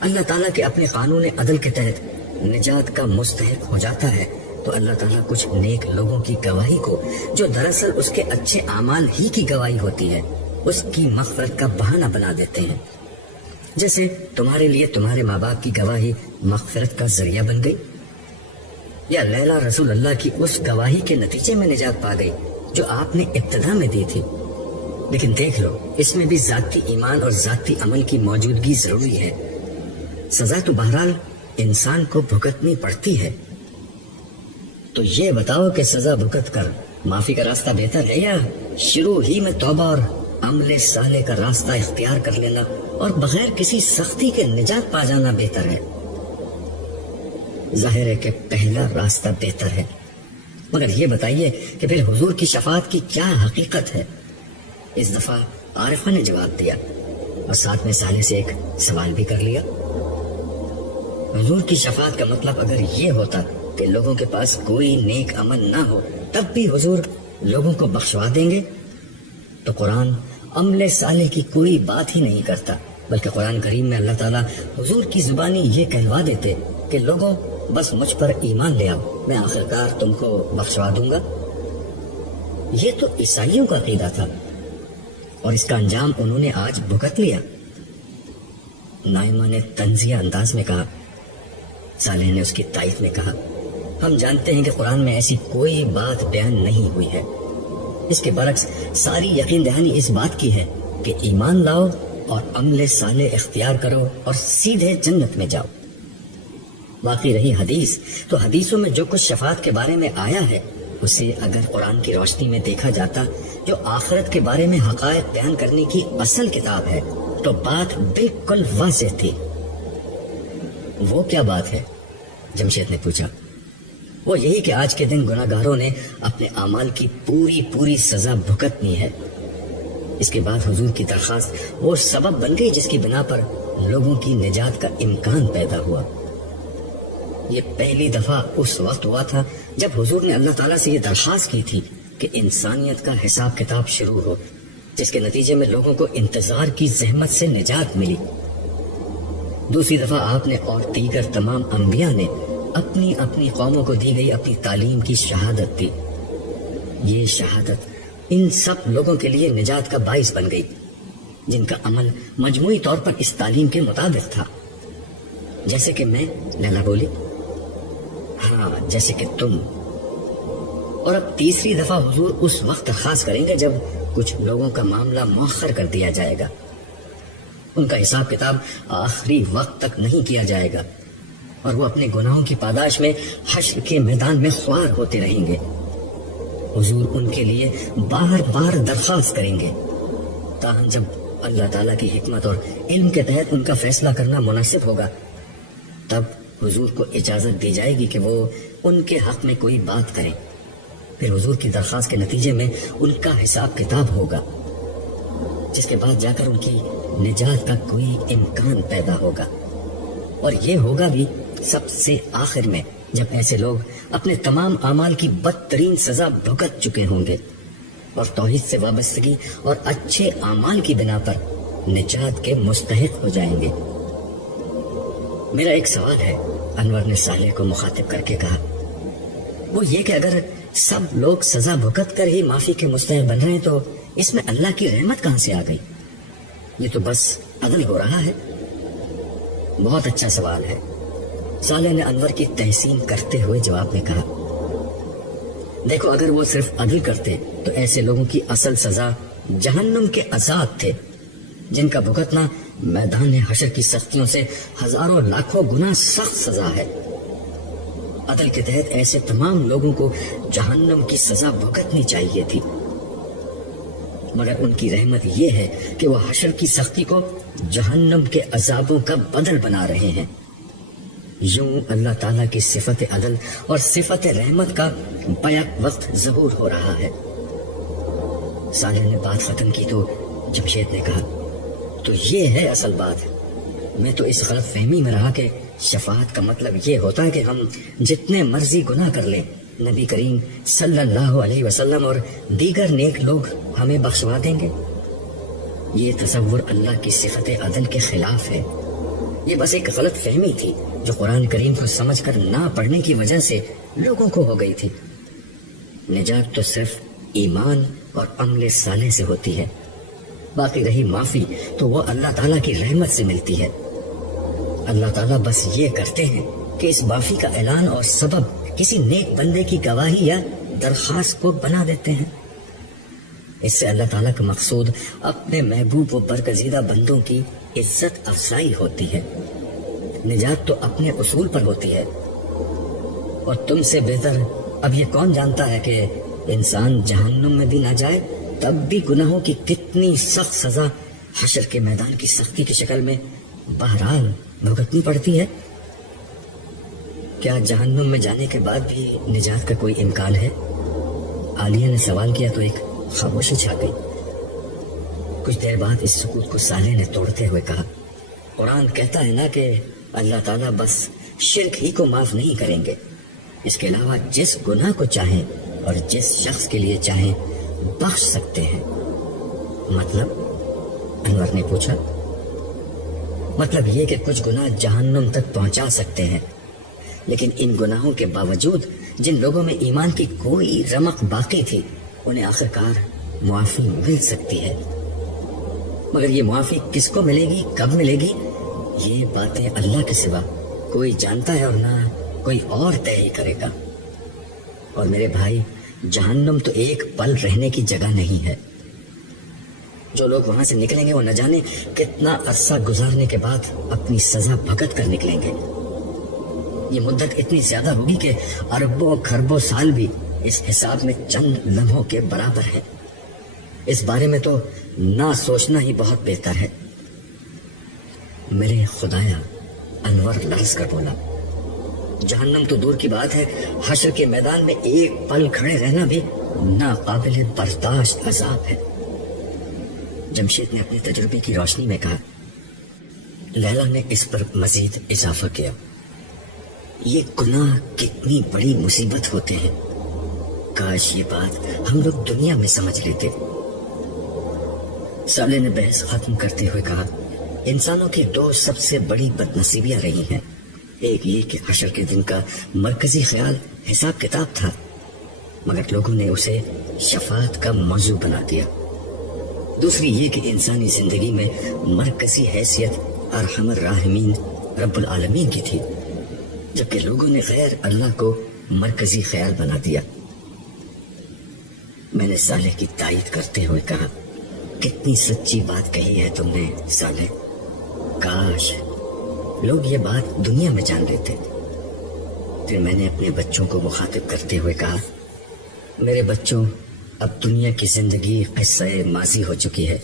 اللہ تعالیٰ کے اپنے قانون عدل کے تحت نجات کا مستحق ہو جاتا ہے تو اللہ تعالیٰ کچھ نیک لوگوں کی گواہی کو، جو دراصل اس کے اچھے اعمال ہی کی گواہی ہوتی ہے، اس کی مغفرت کا بہانہ بنا دیتے ہیں. جیسے تمہارے لیے تمہارے ماں باپ کی گواہی مغفرت کا ذریعہ بن گئی، یا لیلا رسول اللہ کی اس گواہی کے نتیجے میں نجات پا گئی جو آپ نے ابتدا میں دی تھی. لیکن دیکھ لو، اس میں بھی ذاتی ایمان اور ذاتی عمل کی موجودگی ضروری ہے. سزا تو بہرحال انسان کو بھگتنی پڑتی ہے. تو یہ بتاؤ کہ سزا بھگت کر معافی کا راستہ بہتر ہے یا شروع ہی میں توبہ اور عمل صالح کا راستہ اختیار کر لینا اور بغیر کسی سختی کے نجات پا جانا بہتر ہے؟ ظاہر ہے کہ پہلا راستہ بہتر ہے، مگر یہ بتائیے کہ پھر حضور کی شفاعت کی کیا حقیقت ہے؟ اس دفعہ عارفہ نے جواب دیا اور ساتھ میں صالح سے ایک سوال بھی کر لیا. حضور کی شفاعت کا مطلب اگر یہ ہوتا کہ لوگوں کے پاس کوئی نیک عمل نہ ہو تب بھی حضور لوگوں کو بخشوا دیں گے تو قرآن عمل صالح کی کوئی بات ہی نہیں کرتا، بلکہ قرآن کریم میں اللہ تعالیٰ حضور کی زبانی یہ کہلوا دیتے کہ لوگوں بس مجھ پر ایمان لے آؤ، میں آخرکار تم کو بخشوا دوں گا. یہ تو عیسائیوں کا عقیدہ تھا اور اس کا انجام انہوں نے آج بھگت لیا. نائمہ نے طنزیہ انداز میں کہا. صالح نے اس کی تائید میں کہا، ہم جانتے ہیں کہ قرآن میں ایسی کوئی بات بیان نہیں ہوئی ہے. اس کے برعکس ساری یقین دہانی اس بات کی ہے کہ ایمان لاؤ اور عمل صالح اختیار کرو اور سیدھے جنت میں جاؤ. باقی رہی حدیث، تو حدیثوں میں جو کچھ شفاعت کے بارے میں آیا ہے اسے اگر قرآن کی روشنی میں دیکھا جاتا، جو آخرت کے بارے میں حقائق بیان کرنے کی اصل کتاب ہے، تو بات بالکل واضح تھی. وہ کیا بات ہے؟ جمشید نے پوچھا. وہ یہی کہ آج کے دن گناہگاروں نے اپنے اعمال کی پوری سزا بھگتنی ہے. اس کے بعد حضور کی درخواست وہ سبب بن گئی جس کی بنا پر لوگوں کی نجات کا امکان پیدا ہوا. یہ پہلی دفعہ اس وقت ہوا تھا جب حضور نے اللہ تعالیٰ سے یہ درخواست کی تھی کہ انسانیت کا حساب کتاب شروع ہو، جس کے نتیجے میں لوگوں کو انتظار کی زحمت سے نجات ملی. دوسری دفعہ آپ نے اور دیگر تمام انبیاء نے اپنی اپنی قوموں کو دی گئی اپنی تعلیم کی شہادت دی. یہ شہادت ان سب لوگوں کے لیے نجات کا باعث بن گئی جن کا عمل مجموعی طور پر اس تعلیم کے مطابق تھا. جیسے کہ میں، لیلا بولی. ہاں، جیسے کہ تم. اور اب تیسری دفعہ حضور اس وقت درخواست کریں گے جب کچھ لوگوں کا معاملہ مؤخر کر دیا جائے گا. ان کا حساب کتاب آخری وقت تک نہیں کیا جائے گا اور وہ اپنے گناہوں کی پاداش میں حشر کے میدان میں خوار ہوتے رہیں گے. حضور ان کے لیے بار بار درخواست کریں گے، تاہم جب اللہ تعالیٰ کی حکمت اور علم کے تحت ان کا فیصلہ کرنا مناسب ہوگا تب حضور کو اجازت دی جائے گی کہ وہ ان کے حق میں کوئی بات کریں. پھر حضور کی درخواست کے نتیجے میں ان کا حساب کتاب ہوگا، جس کے بعد جا کر ان کی نجات کا کوئی امکان پیدا ہوگا. اور یہ ہوگا بھی سب سے آخر میں، جب ایسے لوگ اپنے تمام اعمال کی بدترین سزا بھگت چکے ہوں گے اور توحید سے وابستگی اور اچھے اعمال کی بنا پر نجات کے مستحق ہو جائیں گے. میرا ایک سوال ہے، انور نے صالح کو مخاطب کر کے کہا. وہ یہ کہ اگر سب لوگ سزا بھگت کر ہی معافی کے مستحق بن رہے ہیں تو اس میں اللہ کی رحمت کہاں سے آ گئی؟ یہ تو بس عدل ہو رہا ہے. بہت اچھا سوال ہے، صالح نے انور کی تحسین کرتے ہوئے جواب میں کہا. دیکھو، اگر وہ صرف عدل کرتے تو ایسے لوگوں کی اصل سزا جہنم کے عذاب تھے، جن کا بھگتنا میدان حشر کی سختیوں سے ہزاروں لاکھوں گنا سخت سزا ہے. عدل کے تحت ایسے تمام لوگوں کو جہنم کی سزا بھگتنی چاہیے تھی، مگر ان کی رحمت یہ ہے کہ وہ حشر کی سختی کو جہنم کے عذابوں کا بدل بنا رہے ہیں. یوں اللہ تعالیٰ کی صفت عدل اور صفت رحمت کا بیک وقت ظہور ہو رہا ہے. صالح نے بات ختم کی تو جمشید نے کہا، تو یہ ہے اصل بات. میں تو اس غلط فہمی میں رہا کہ شفاعت کا مطلب یہ ہوتا ہے کہ ہم جتنے مرضی گناہ کر لیں نبی کریم صلی اللہ علیہ وسلم اور دیگر نیک لوگ ہمیں بخشوا دیں گے. یہ تصور اللہ کی صفت عدل کے خلاف ہے. یہ بس ایک غلط فہمی تھی جو قرآن کریم کو سمجھ کر نہ پڑھنے کی وجہ سے لوگوں کو ہو گئی تھی۔ نجات تو صرف ایمان اور عمل صالح سے ہوتی ہے، باقی رہی معافی تو وہ اللہ تعالیٰ کی رحمت سے ملتی ہے۔ اللہ تعالیٰ بس یہ کرتے ہیں کہ اس معافی کا اعلان اور سبب کسی نیک بندے کی گواہی یا درخواست کو بنا دیتے ہیں۔ اس سے اللہ تعالیٰ کا مقصود اپنے محبوب و برگزیدہ بندوں کی عزت افزائی ہوتی ہے۔ نجات تو اپنے اصول پر ہوتی ہے، اور تم سے بہتر اب یہ کون جانتا ہے کہ انسان جہنم میں بھی نہ جائے تب بھی گناہوں کی کتنی سخت سزا حشر کے میدان کی سختی کی شکل میں بہرحال بھگتنی پڑتی ہے۔ کیا جہنم میں جانے کے بعد بھی نجات کا کوئی امکان ہے؟ عالیہ نے سوال کیا تو ایک خاموشی چھا گئی۔ کچھ دیر بعد اس سکوت کو صالح نے توڑتے ہوئے کہا، قرآن کہتا ہے نا کہ اللہ تعالیٰ بس شرک ہی کو معاف نہیں کریں گے، اس کے علاوہ جس گناہ کو چاہیں اور جس شخص کے لیے چاہیں بخش سکتے ہیں۔ مطلب؟ انور نے پوچھا۔ مطلب یہ کہ کچھ گناہ جہنم تک پہنچا سکتے ہیں، لیکن ان گناہوں کے باوجود جن لوگوں میں ایمان کی کوئی رمق باقی تھی انہیں آخرکار معافی مل سکتی ہے۔ مگر یہ معافی کس کو ملے گی، کب ملے گی، یہ باتیں اللہ کے سوا کوئی جانتا ہے اور نہ کوئی اور طے ہی کرے گا۔ اور میرے بھائی، جہنم تو ایک پل رہنے کی جگہ نہیں ہے۔ جو لوگ وہاں سے نکلیں گے وہ نہ جانے کتنا عرصہ گزارنے کے بعد اپنی سزا بھگت کر نکلیں گے۔ یہ مدت اتنی زیادہ ہوگی کہ اربوں کھربوں سال بھی اس حساب میں چند لمحوں کے برابر ہے۔ اس بارے میں تو نہ سوچنا ہی بہت بہتر ہے۔ میرے خدایا، انور لرز کر بولا، جہنم تو دور کی بات ہے، حشر کے میدان میں ایک پل کھڑے رہنا بھی ناقابل برداشت عذاب ہے۔ جمشید نے اپنے تجربے کی روشنی میں کہا۔ لیلا نے اس پر مزید اضافہ کیا، یہ گناہ کتنی بڑی مصیبت ہوتے ہیں، کاش یہ بات ہم لوگ دنیا میں سمجھ لیتے۔ صالح نے بحث ختم کرتے ہوئے کہا، انسانوں کی دو سب سے بڑی بدنصیبیاں رہی ہیں، ایک یہ کہ حشر کے دن کا مرکزی خیال حساب کتاب تھا، مگر لوگوں نے اسے شفاعت کا موضوع بنا دیا۔ دوسری یہ کہ انسانی زندگی میں مرکزی حیثیت ارحم الراحمین رب العالمین کی تھی، جبکہ لوگوں نے غیر اللہ کو مرکزی خیال بنا دیا۔ میں نے صالح کی تائید کرتے ہوئے کہا، کتنی سچی بات کہی ہے تم نے صالح، کاش لوگ یہ بات دنیا میں جان لیتے۔ پھر میں نے اپنے بچوں کو مخاطب کرتے ہوئے کہا، میرے بچوں، اب دنیا کی زندگی قصہ ماضی ہو چکی ہے،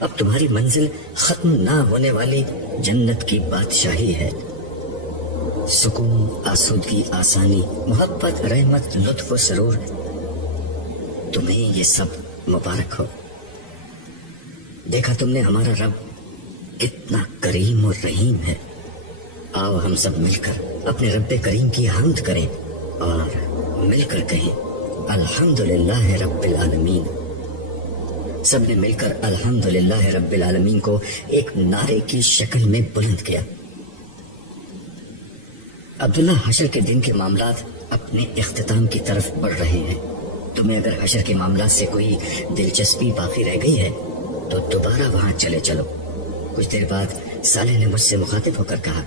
اب تمہاری منزل ختم نہ ہونے والی جنت کی بادشاہی ہے۔ سکون، آسودگی، آسانی، محبت، رحمت، لطف و سرور، تمہیں یہ سب مبارک ہو۔ دیکھا تم نے ہمارا رب کتنا کریم اور رحیم ہے۔ آؤ ہم سب مل کر اپنے رب کریم کی حمد کریں اور مل کر کہیں الحمدللہ رب العالمین۔ سب نے مل کر الحمدللہ رب العالمین کو ایک نعرے کی شکل میں بلند کیا۔ عبداللہ، حشر کے دن کے معاملات اپنے اختتام کی طرف بڑھ رہے ہیں۔ تمہیں اگر حشر کے معاملات سے کوئی دلچسپی باقی رہ گئی ہے تو دوبارہ وہاں چلے چلو۔ کچھ دیر بعد صالح نے مجھ سے مخاطب ہو کر کہا،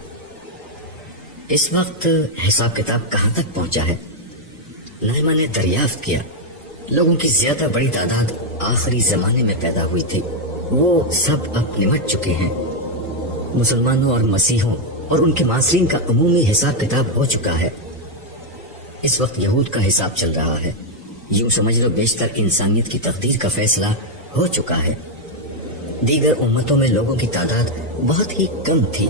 اس وقت حساب کتاب کہاں تک پہنچا ہے؟ نائمہ نے دریافت کیا، لوگوں کی زیادہ بڑی تعداد آخری زمانے میں پیدا ہوئی تھی، وہ سب اب نمٹ چکے ہیں۔ مسلمانوں اور مسیحوں اور ان کے معاصرین کا عمومی حساب کتاب ہو چکا ہے۔ اس وقت یہود کا حساب چل رہا ہے۔ یوں سمجھ لو بیشتر انسانیت کی تقدیر کا فیصلہ ہو چکا ہے۔ دیگر امتوں میں لوگوں کی تعداد بہت ہی کم تھی،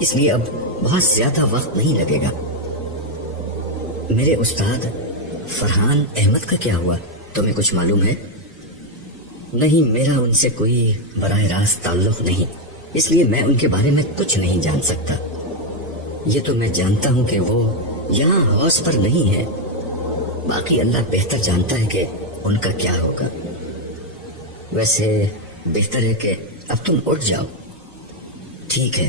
اس لیے اب بہت زیادہ وقت نہیں لگے گا۔ میرے استاد فرحان احمد کا کیا ہوا، تمہیں کچھ معلوم ہے؟ نہیں، میرا ان سے کوئی براہ راست تعلق نہیں، اس لیے میں ان کے بارے میں کچھ نہیں جان سکتا۔ یہ تو میں جانتا ہوں کہ وہ یہاں حوض پر نہیں ہے، باقی اللہ بہتر جانتا ہے کہ ان کا کیا ہوگا۔ ویسے بہتر ہے کہ اب تم اٹھ جاؤ۔ ٹھیک ہے،